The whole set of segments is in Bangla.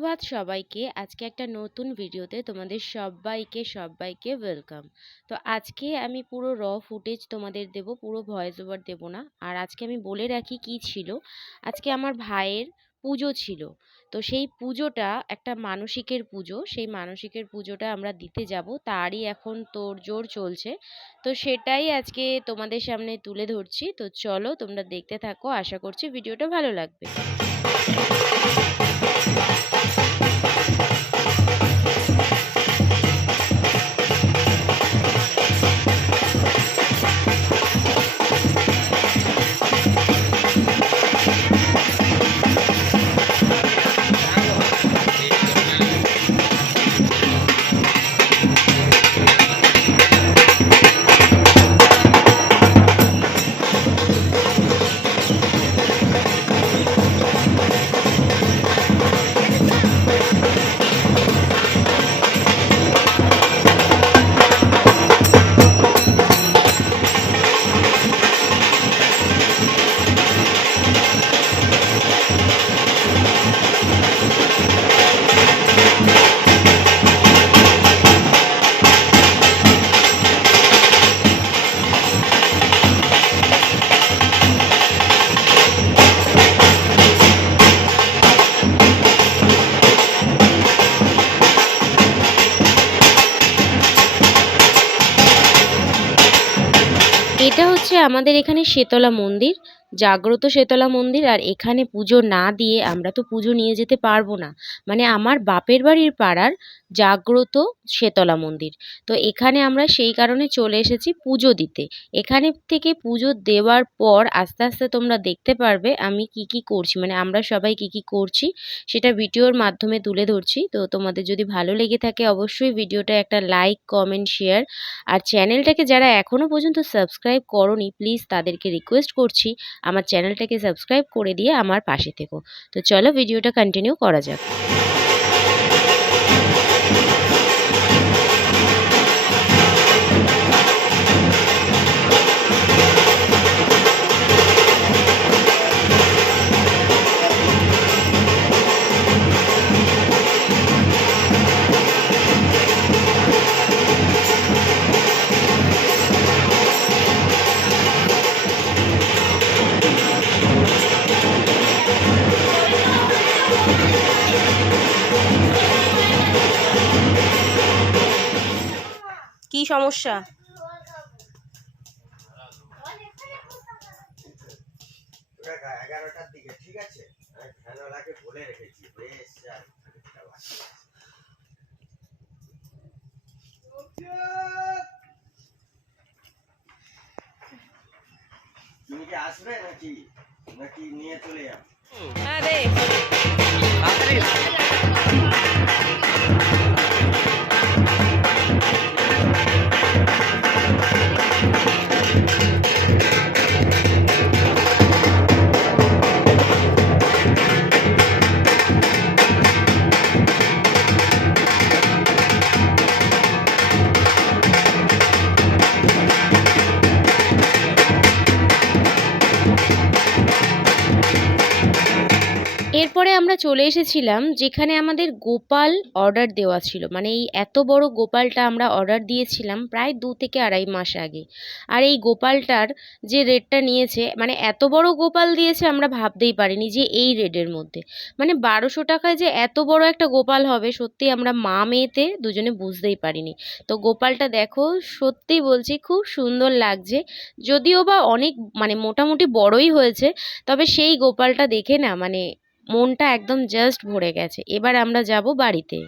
সুপ্রভাত সবাইকে। আজকে একটা নতুন ভিডিওতে তোমাদের সবাইকে ওয়েলকাম। তো আজকে আমি পুরো ফুটেজ তোমাদের দেব, পুরো ভয়েস ওভার দেব না। আর আজকে আমি বলে রাখি কি ছিল। আজকে আমার ভাইয়ের পুজো ছিল। তো সেই পুজোটা একটা মানসিকের পুজো, সেই মানসিকের পুজোটা আমরা দিতে যাব, তারই এখন তোড়জোড় চলছে। তো সেটাই আজকে তোমাদের সামনে তুলে ধরছি। তো চলো তোমরা দেখতে থাকো, আশা করছি ভিডিওটা ভালো লাগবে। এটা হচ্ছে আমাদের এখানে শেতলা মন্দির, জাগ্রত শেতলা মন্দির। আর এখানে পুজো না দিয়ে আমরা তো পুজো নিয়ে যেতে পারবো না। মানে আমার বাপের বাড়ির পাড়ার জাগ্রত শেতলা মন্দির। তো এখানে আমরা সেই কারণে চলে এসেছি পুজো দিতে। এখানে থেকে পুজো দেওয়ার পর আস্তে আস্তে তোমরা দেখতে পারবে আমি কি কি করছি, মানে আমরা সবাই কি কি করছি সেটা ভিডিওর মাধ্যমে তুলে ধরছি। তো তোমাদের যদি ভালো লেগে থাকে অবশ্যই ভিডিওটা একটা লাইক, কমেন্ট, শেয়ার। আর চ্যানেলটাকে যারা এখনও পর্যন্ত সাবস্ক্রাইব করোনি প্লিজ তাদেরকে রিকোয়েস্ট করছি আমার চ্যানেলটাকে সাবস্ক্রাইব করে দিয়ে আমার পাশে থেকো। তো চলো ভিডিওটা কন্টিনিউ করা যাক। কি সমস্যা? ঠিক আছে, বলে রেখেছি বেশ। তুমি কি আসবে নাকি নাকি নিয়ে চলে যাও? আরে এরপরে আমরা চলে এসেছিলাম যেখানে আমাদের গোপাল অর্ডার দেওয়া ছিল। মানে এই এত বড় গোপালটা আমরা অর্ডার দিয়েছিলাম প্রায় 2 থেকে আড়াই মাস আগে। আর এই গোপালটার যে রেটটা নিয়েছে, মানে এত বড় গোপাল দিয়েছে আমরা ভাবতেই পারিনি যে এই রেটের মধ্যে, মানে 1200 টাকায় যে এত বড় একটা গোপাল হবে সত্যি আমরা মা মেয়েতে দুজনে বুঝতেই পারিনি। তো গোপালটা দেখো, সত্যি বলছি খুব সুন্দর লাগছে। যদিও বা অনেক মানে মোটামুটি বড়ই হয়েছে, তবে সেই গোপালটা দেখে না মানে মনটা একদম জাস্ট ভরে গেছে। এবার আমরা যাব বাড়িতে।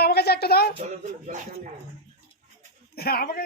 আমার কাছে একটা দাও। আমাকে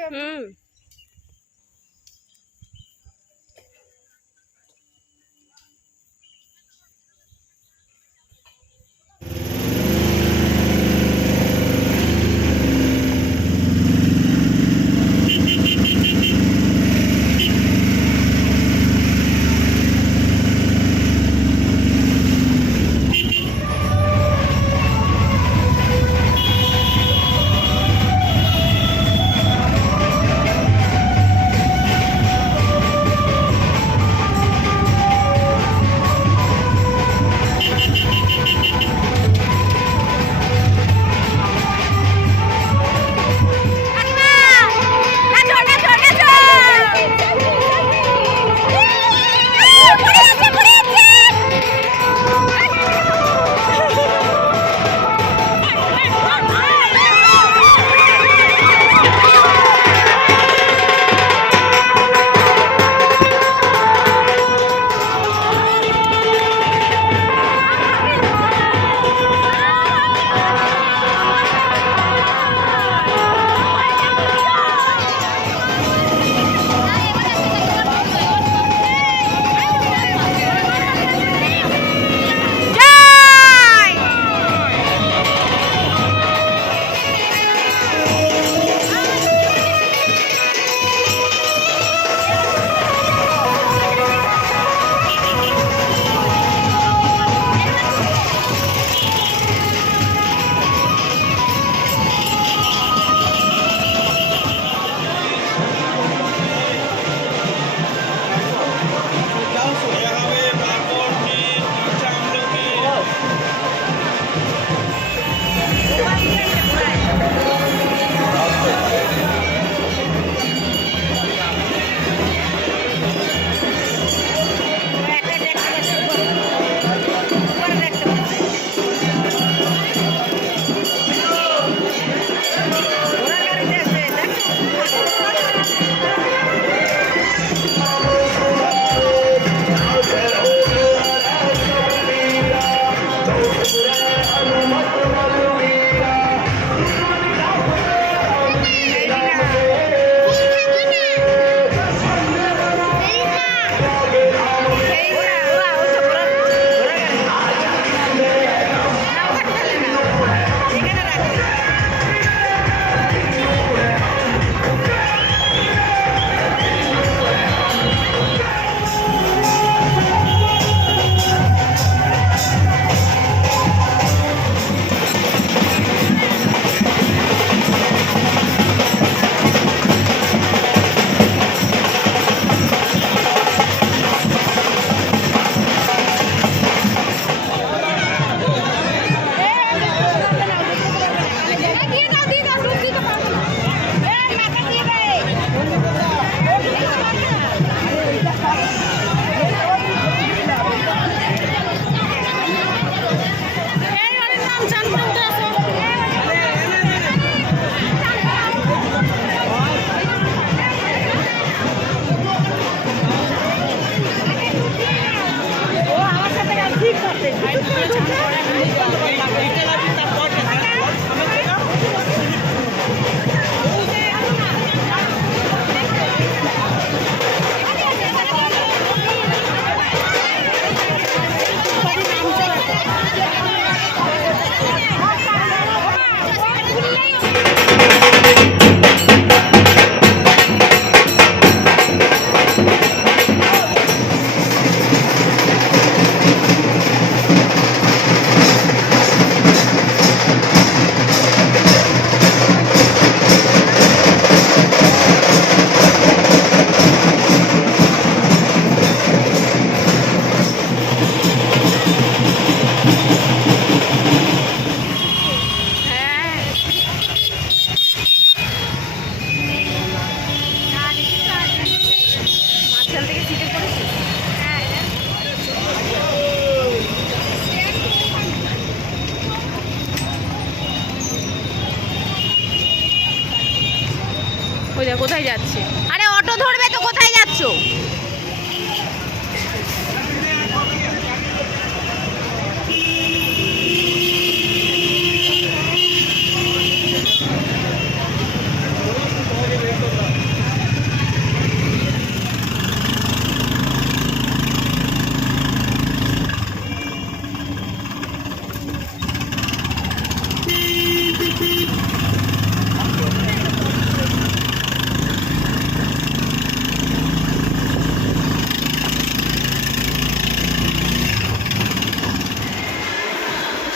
কোথায় যাচ্ছে? আরে অটো ধরবে তো, কোথায় যাচ্ছ?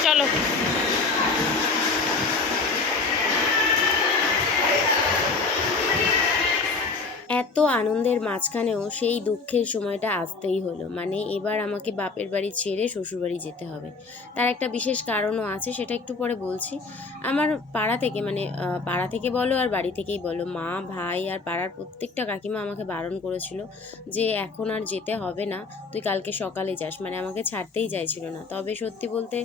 চলো। এত আনন্দের মাঝখানেও সেই দুঃখের সময়টা আসতেই হলো, মানে এবার আমাকে বাপের বাড়ি ছেড়ে শ্বশুরবাড়ি যেতে হবে। তার একটা বিশেষ কারণও আছে, সেটা একটু পরে বলছি। আমার পাড়া থেকে মানে পাড়া থেকে বলো আর বাড়ি থেকেই বলো, মা ভাই আর পাড়ার প্রত্যেকটা কাকিমা আমাকে বারণ করেছিল যে এখন আর যেতে হবে না, তুই কালকে সকালে যাস, মানে আমাকে ছাড়তেই চাইছিল না। তবে সত্যি বলতে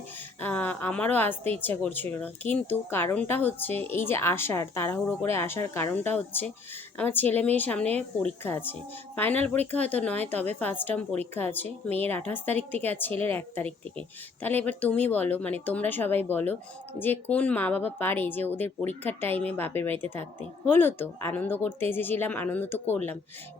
আমারও আসতে ইচ্ছা করছিল না, কিন্তু কারণটা হচ্ছে এই যে আসার তাড়াহুড়ো করে আসার কারণটা হচ্ছে আমার ছেলে মেয়ের সামনে পরীক্ষা আছে। ফাইনাল পরীক্ষা হয়তো নয়, তবে ফার্স্ট টার্ম পরীক্ষা আছে, মেয়ের 28 তারিখ থেকে আর ছেলের 1 তারিখ থেকে। তাহলে এবার তুমি বলো, মানে তোমরা সবাই বলো, যে কোন মা বাবা পারে যে ওদের পরীক্ষার টাইমে বাপের বাড়িতে থাকতে? হলো তো, আনন্দ করতে এসেছিলাম, আনন্দ তো করলাম,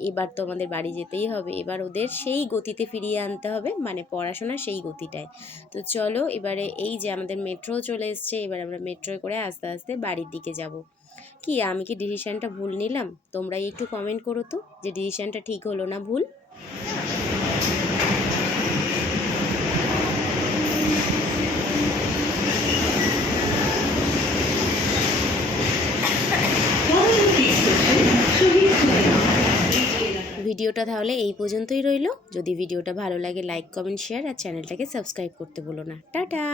এবার তো আমাদের বাড়ি যেতেই হবে, এবার ওদের সেই গতিতে ফিরিয়ে আনতে হবে, মানে পড়াশোনার সেই গতিটায়। তো চলো, এবারে এই যে আমাদের মেট্রো চলে এসছে, এবার আমরা মেট্রোয় করে আস্তে আস্তে বাড়ির দিকে যাব। কি আমি কি ডিসিশনটা ভুল নিলাম? তোমরাই একটু কমেন্ট করো তো যে ডিসিশনটা ঠিক হলো না ভুল। ভিডিওটা তাহলে এই পর্যন্তই রইলো। যদি ভিডিওটা ভালো লাগে লাইক কমেন্ট শেয়ার আর চ্যানেলটাকে সাবস্ক্রাইব করতে ভুলো না। টাটা।